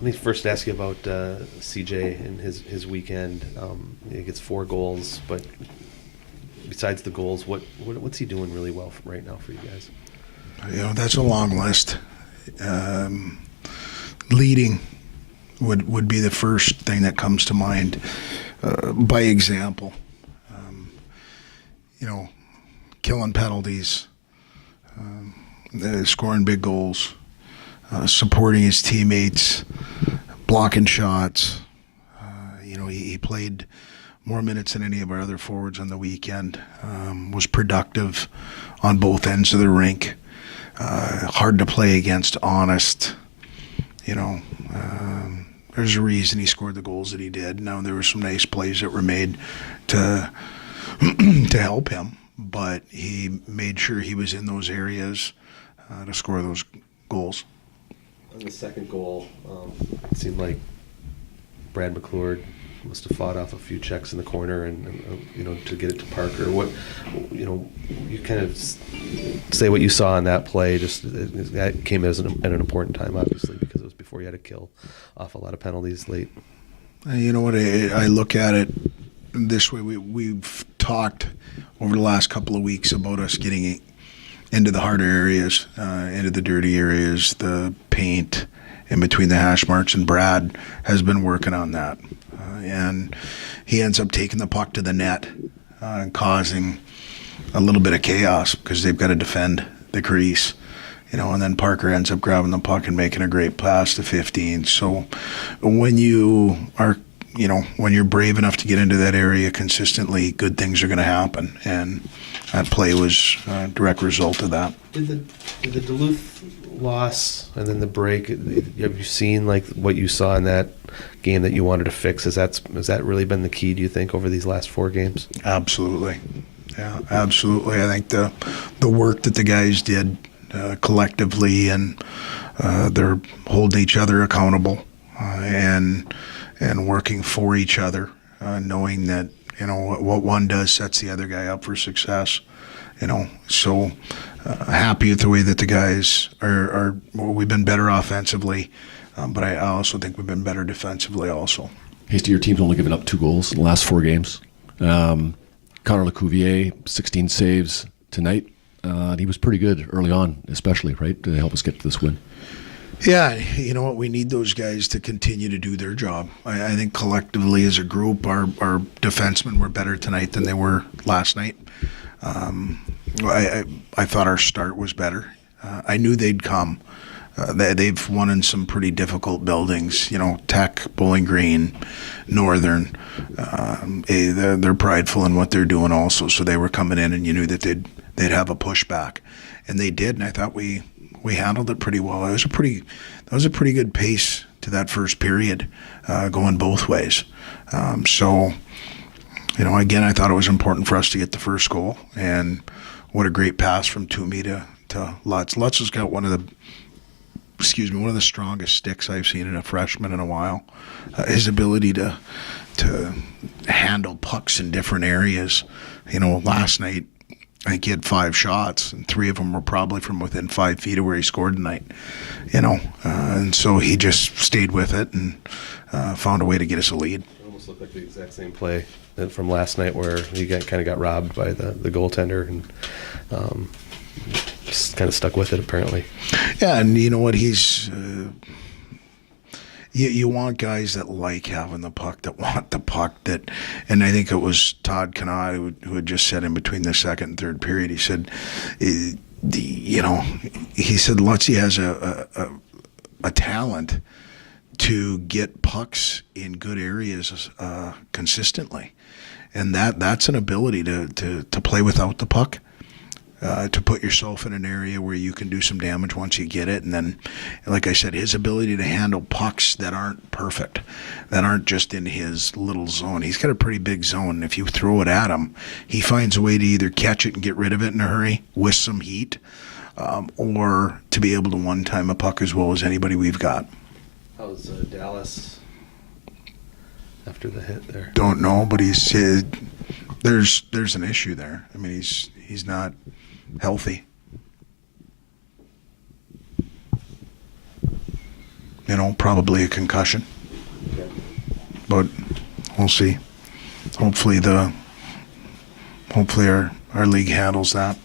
Let me first ask you about CJ and his weekend. He gets 4 goals, but besides the goals, what's he doing really well right now for you guys? That's a long list. Leading would be the first thing that comes to mind. By example, killing penalties, scoring big goals, supporting his teammates, blocking shots. He played more minutes than any of our other forwards on the weekend. Was productive on both ends of the rink. Hard to play against, honest. There's a reason he scored the goals that he did. Now, there were some nice plays that were made to to help him, but he made sure he was in those areas to score those goals. On the second goal, it seemed like Brad McClure must have fought off a few checks in the corner and to get it to Parker. You kind of say what you saw in that play. Just that came at an important time, obviously, because it was before you had to kill off a lot of penalties late. You know what? I look at it this way. We've talked over the last couple of weeks about us getting into the harder areas, into the dirty areas, the paint in between the hash marks, and Brad has been working on that. And he ends up taking the puck to the net and causing a little bit of chaos because they've got to defend the crease, and then Parker ends up grabbing the puck and making a great pass to 15. So when you are, when you're brave enough to get into that area consistently, good things are going to happen. And that play was a direct result of that. Did the Duluth loss and then the break, have you seen like what you saw in that game that you wanted to fix? Has that really been the key, do you think, over these last 4 games? Absolutely. Yeah, absolutely. I think the work that the guys did collectively, and they're holding each other accountable and working for each other, knowing that what one does sets the other guy up for success. So happy with the way that the guys are. We've been better offensively, but I also think we've been better defensively also. Hasty, your team's only given up 2 goals in the last 4 games. Connor LaCouvee, 16 saves tonight. He was pretty good early on, especially, right, to help us get to this win. Yeah, you know what? We need those guys to continue to do their job. I think collectively as a group, our defensemen were better tonight than they were last night. I thought our start was better. I knew they'd come. They've won in some pretty difficult buildings, Tech, Bowling Green, Northern. They're prideful in what they're doing also, so they were coming in and you knew that they'd have a pushback. And they did, and I thought we handled it pretty well. That was a pretty good pace to that first period, going both ways. Again, I thought it was important for us to get the first goal, and what a great pass from Toomey to Lutz. Lutz has got one of the strongest sticks I've seen in a freshman in a while. His ability to handle pucks in different areas. Last night, I think he had 5 shots, and 3 of them were probably from within 5 feet of where he scored tonight. And so he just stayed with it and found a way to get us a lead. It almost looked like the exact same play from last night where he kind of got robbed by the goaltender and just kind of stuck with it apparently. Yeah, and you know what? He's you want guys that like having the puck, that want the puck, and I think it was Todd Connaught who had just said in between the second and third period, he said, Lutzy has a talent to get pucks in good areas consistently, and that's an ability to play without the puck. To put yourself in an area where you can do some damage once you get it. And then, like I said, his ability to handle pucks that aren't perfect, that aren't just in his little zone. He's got a pretty big zone. And if you throw it at him, he finds a way to either catch it and get rid of it in a hurry with some heat, or to be able to one-time a puck as well as anybody we've got. How's Dallas after the hit there? Don't know, but there's an issue there. I mean, he's not healthy. probably a concussion, Okay. but we'll see. Hopefully our league handles that.